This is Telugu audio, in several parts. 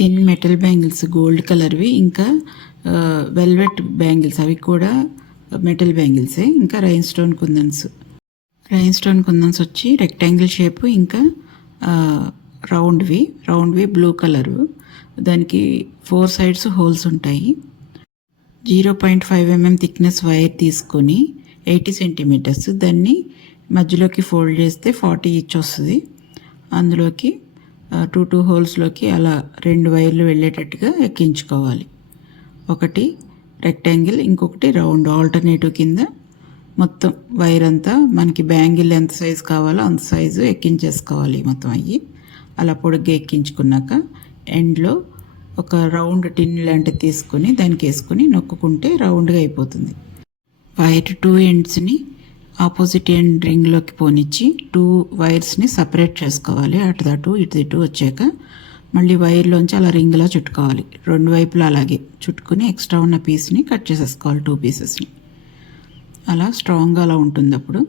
థిన్ మెటల్ బ్యాంగిల్స్ గోల్డ్ కలర్వి, ఇంకా వెల్వెట్ బ్యాంగిల్స్ అవి కూడా మెటల్ బ్యాంగిల్సే, ఇంకా రైన్ స్టోన్ కుందన్స్ వచ్చి రెక్టాంగిల్ షేపు, ఇంకా రౌండ్వి బ్లూ కలరు. దానికి 4 సైడ్స్ హోల్స్ ఉంటాయి. 0.5 mm థిక్నెస్ వైర్ తీసుకొని 80 సెంటీమీటర్స్ దాన్ని మధ్యలోకి ఫోల్డ్ చేస్తే 40 ఇంచ్ వస్తుంది. అందులోకి 2 హోల్స్లోకి అలా 2 వైర్లు వెళ్ళేటట్టుగా ఎక్కించుకోవాలి. ఒకటి రెక్టాంగిల్, ఇంకొకటి రౌండ్, ఆల్టర్నేటివ్ కింద మొత్తం వైర్ అంతా మనకి బ్యాంగిల్ ఎంత సైజు కావాలో అంత సైజు ఎక్కించేసుకోవాలి. మొత్తం అయ్యి అలా పొడుగ్గా ఎక్కించుకున్నాక ఎండ్లో ఒక రౌండ్ టిన్ లాంటిది తీసుకొని దానికి వేసుకొని నొక్కుంటే రౌండ్గా అయిపోతుంది. వైర్ 2 ఎండ్స్ని ఆపోజిట్ ఎండ్ రింగ్లోకి పోనిచ్చి 2 వైర్స్ని సపరేట్ చేసుకోవాలి. అటు ఇటు వచ్చాక మళ్ళీ వైర్లోంచి అలా రింగ్లా చుట్టుకోవాలి. 2 వైపులా అలాగే చుట్టుకుని ఎక్స్ట్రా ఉన్న పీస్ని కట్ చేసేసుకోవాలి, 2 పీసెస్ని. అలా స్ట్రాంగ్గా అలా ఉంటుంది. అప్పుడు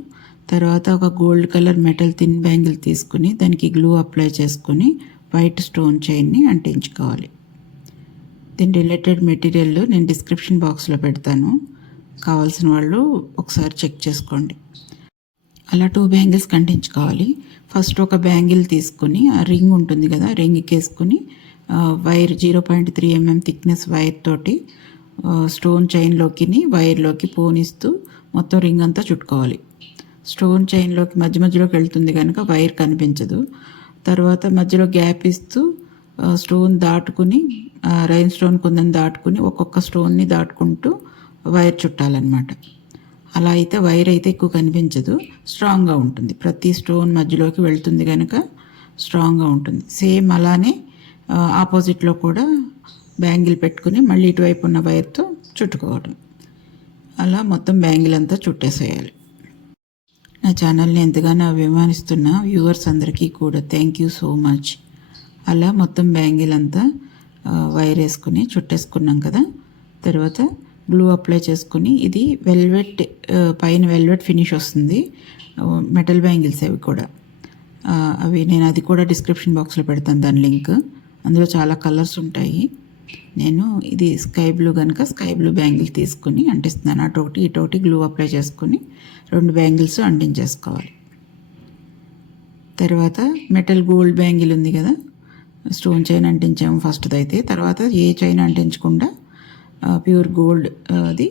తర్వాత ఒక gold colour metal thin bangle తీసుకుని దానికి గ్లూ అప్లై చేసుకుని వైట్ స్టోన్ చైన్ని అంటించుకోవాలి. దీని రిలేటెడ్ మెటీరియల్ నేను డిస్క్రిప్షన్ బాక్స్లో పెడతాను, కావాల్సిన వాళ్ళు ఒకసారి చెక్ చేసుకోండి. అలా 2 బ్యాంగిల్స్ అంటించుకోవాలి. ఫస్ట్ ఒక బ్యాంగిల్ తీసుకుని ఆ రింగ్ ఉంటుంది కదా, రింగ్కి వేసుకుని వైర్ 0.3 mm థిక్నెస్ వైర్ తోటి స్టోన్ చైన్లోకి వైర్లోకి పోనిస్తూ మొత్తం రింగ్ అంతా చుట్టుకోవాలి. స్టోన్ చైన్లోకి మధ్యలోకి వెళ్తుంది కనుక వైర్ కనిపించదు. తర్వాత మధ్యలో గ్యాప్ ఇస్తూ స్టోన్ దాటుకుని రైన్ స్టోన్ కుందని దాటుకుని ఒక్కొక్క స్టోన్ని దాటుకుంటూ వైర్ చుట్టాలన్నమాట. అలా అయితే వైర్ అయితే ఎక్కువ కనిపించదు, స్ట్రాంగ్గా ఉంటుంది. ప్రతి స్టోన్ మధ్యలోకి వెళ్తుంది కనుక స్ట్రాంగ్గా ఉంటుంది. సేమ్ అలానే ఆపోజిట్లో కూడా బ్యాంగిల్ పెట్టుకుని మళ్ళీ ఇటువైపు ఉన్న వైర్తో చుట్టుకోవడం. అలా మొత్తం బ్యాంగిల్ అంతా చుట్టేసేయాలి. నా ఛానల్ని ఎంతగానో అభిమానిస్తున్న వ్యూవర్స్ అందరికీ కూడా థ్యాంక్ యూ సో మచ్. అలా మొత్తం బ్యాంగిల్ అంతా వైర్ వేసుకుని చుట్టేసుకున్నాం కదా. తర్వాత గ్లూ అప్లై చేసుకుని, ఇది వెల్వెట్ పైన వెల్వెట్ ఫినిష్ వస్తుంది. మెటల్ బ్యాంగిల్స్ అవి కూడా, నేను అది కూడా డిస్క్రిప్షన్ బాక్స్లో పెడతాను దాని లింక్. అందులో చాలా కలర్స్ ఉంటాయి. నేను ఇది స్కై బ్లూ కనుక స్కై బ్లూ బ్యాంగిల్ తీసుకుని అంటిస్తున్నాను. అటొకటి ఇటొకటి గ్లూ అప్లై చేసుకుని 2 బ్యాంగిల్స్ అంటించేసుకోవాలి. తర్వాత మెటల్ గోల్డ్ బ్యాంగిల్ ఉంది కదా, స్టోన్ చైన్ అంటించాము ఫస్ట్ది అయితే. తర్వాత ఏ చైన్ అంటించకుండా ప్యూర్ గోల్డ్ అది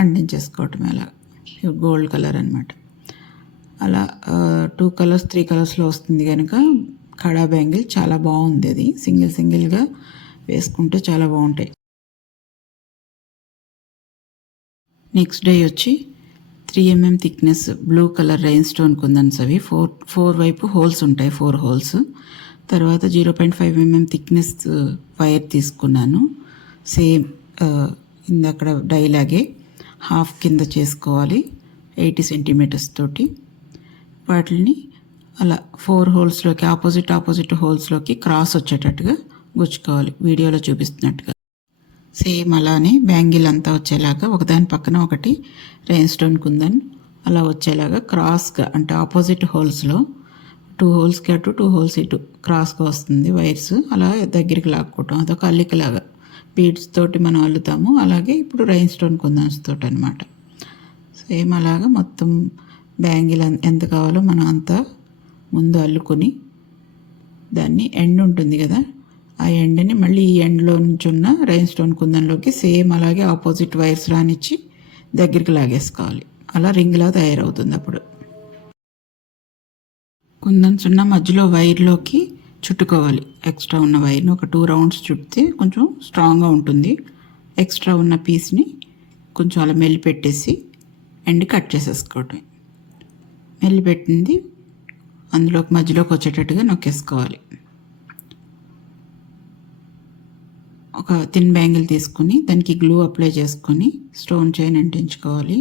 అంటించేసుకోవటం. అలా ప్యూర్ గోల్డ్ కలర్ అనమాట. అలా 2 కలర్స్ 3 కలర్స్లో వస్తుంది కనుక కడా బ్యాంగిల్ చాలా బాగుంది. అది సింగిల్గా వేసుకుంటే చాలా బాగుంటాయి. నెక్స్ట్ డే వచ్చి 3 mm thickness blue colour rhinestone kundans, అవి 4 వైపు హోల్స్ ఉంటాయి, 4 హోల్స్. తర్వాత 0.5 mm థిక్నెస్ వైర్ తీసుకున్నాను. సేమ్ ఇందక్కడ డైలాగే హాఫ్ కింద చేసుకోవాలి 80 సెంటీమీటర్స్ తోటి. వాటిని అలా 4 హోల్స్లోకి ఆపోజిట్ హోల్స్లోకి క్రాస్ వచ్చేటట్టుగా గుచ్చుకోవాలి, వీడియోలో చూపిస్తున్నట్టుగా. సేమ్ అలానే బ్యాంగిల్ అంతా వచ్చేలాగా ఒకదాని పక్కన ఒకటి రైన్ స్టోన్ కుందన్ అలా వచ్చేలాగా క్రాస్గా, అంటే ఆపోజిట్ హోల్స్లో 2 హోల్స్కి అటు 2 హోల్స్ ఇటు క్రాస్గా వస్తుంది వైర్స్. అలా దగ్గరికి లాక్కోవటం, అదొక అల్లికలాగా బీడ్స్ తోటి మనం అల్లుతాము. అలాగే ఇప్పుడు రైన్ స్టోన్ కుందన్స్ తోటి అనమాట. సేమ్ అలాగా మొత్తం బ్యాంగిల్ ఎంత కావాలో మనం అంతా ముందు అల్లుకొని దాన్ని ఎండ్ ఉంటుంది కదా, ఆ ఎండ్ని మళ్ళీ ఈ ఎండ్లో నుంచి ఉన్న రైన్ స్టోన్ కుందన్లోకి సేమ్ అలాగే ఆపోజిట్ వైర్స్ రానిచ్చి దగ్గరికి లాగేసుకోవాలి. అలా రింగ్లా తయారవుతుంది. అప్పుడు కుందన్స్ ఉన్న మధ్యలో వైర్లోకి చుట్టుకోవాలి. ఎక్స్ట్రా ఉన్న వైర్ని ఒక 2 రౌండ్స్ చుడితే కొంచెం స్ట్రాంగ్గా ఉంటుంది. ఎక్స్ట్రా ఉన్న పీస్ని కొంచెం అలా మెల్లి పెట్టేసి ఎండ్ కట్ చేసేసుకోవటం. మెల్లి పెట్టింది అందులోకి మధ్యలోకి వచ్చేటట్టుగా నొక్కేసుకోవాలి. ఒక థిన్ బ్యాంగిల్ తీసుకుని దానికి గ్లూ అప్లై చేసుకొని స్టోన్ చైన్ అంటించుకోవాలి.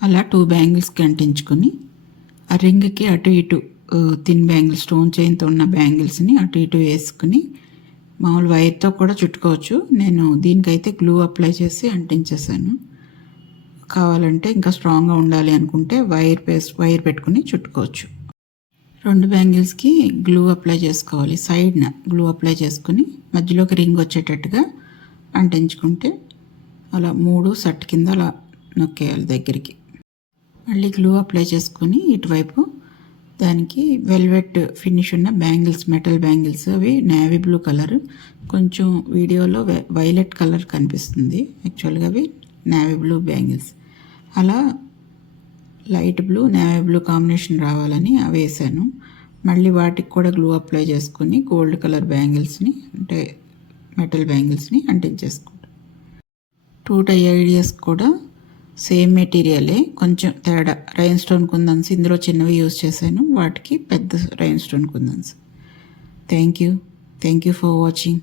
అలా 2 బ్యాంగిల్స్కి అంటించుకొని ఆ రింగ్కి అటు ఇటు థిన్ బ్యాంగిల్ స్టోన్ చైన్తో ఉన్న బ్యాంగిల్స్ని అటు ఇటు వేసుకుని మామూలు వైర్తో కూడా చుట్టుకోవచ్చు. నేను దీనికైతే గ్లూ అప్లై చేసి అంటించేసాను. కావాలంటే ఇంకా స్ట్రాంగ్గా ఉండాలి అనుకుంటే వైర్ పెట్టుకుని చుట్టుకోవచ్చు. 2 బ్యాంగిల్స్కి గ్లూ అప్లై చేసుకోవాలి. సైడ్న గ్లూ అప్లై చేసుకుని మధ్యలోకి రింగ్ వచ్చేటట్టుగా అంటించుకుంటే అలా 3 సట్ కింద అలా నొక్కేయాలి దగ్గరికి. మళ్ళీ గ్లూ అప్లై చేసుకొని ఇటువైపు దానికి వెల్వెట్ ఫినిష్ ఉన్న బ్యాంగిల్స్, మెటల్ బ్యాంగిల్స్, అవి నేవీ బ్లూ కలర్, కొంచెం వీడియోలో వైలెట్ కలర్ కనిపిస్తుంది, యాక్చువల్గా అవి నేవీ బ్లూ బ్యాంగిల్స్. అలా light blue navy blue combination రావాలని అవి వేసాను. మళ్ళీ వాటికి కూడా గ్లూ అప్లై చేసుకుని గోల్డ్ కలర్ బ్యాంగిల్స్ని, అంటే మెటల్ బ్యాంగిల్స్ని అంటించేసుకుంటాను. 2 టై ఐడియాస్ కూడా సేమ్ మెటీరియలే, కొంచెం తేడా. రైన్ స్టోన్ కుందన్స్ ఇందులో చిన్నవి యూజ్ చేశాను, వాటికి పెద్ద rain stone kundans. Thank you for watching.